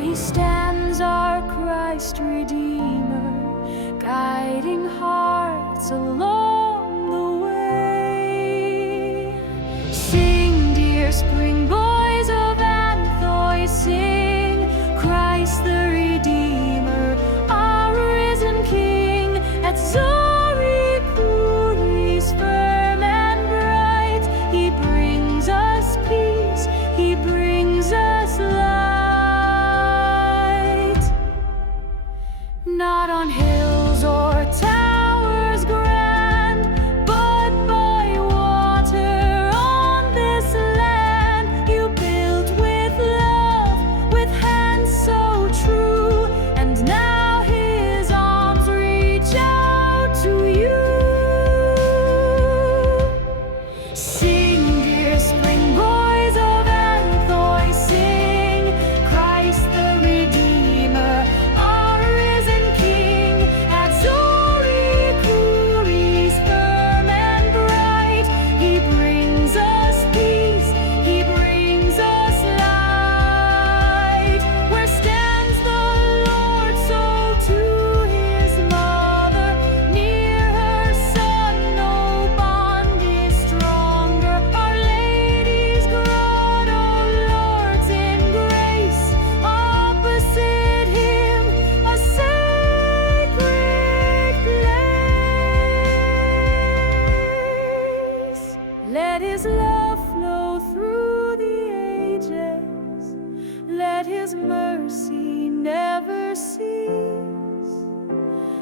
he stands, our Christ Redeemer, guiding hearts along the way. Sing, dear spring boys of Anthoi, sing, Christ the Redeemer, our risen King, at Zori Khuris, firm and bright, he brings us peace, he brings us light. Not on hills or towers grand, but by water on this land, you built with love, with hands so true, and now his arms reach out to you. Sing, dear spring boys of Anthoi, sing, Christ the Redeemer, our risen King, at Zori Khuris, firm and bright, he brings us peace, he brings us light. Where stands the Lord, so to his mother, near her son, no bond is stronger. Our Lady's Grotto, Lourdes in grace, opposite him, a sacred place. Let his love flow through the ages, let his mercy never cease.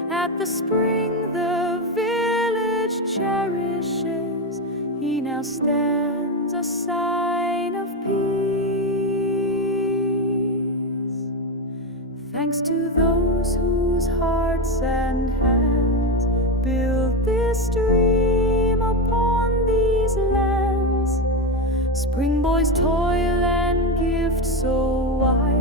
At the spring the village cherishes, he now stands a sign of peace. Thanks to those whose hearts and hands built this dream upon these lands, spring boys toil and gift so wide,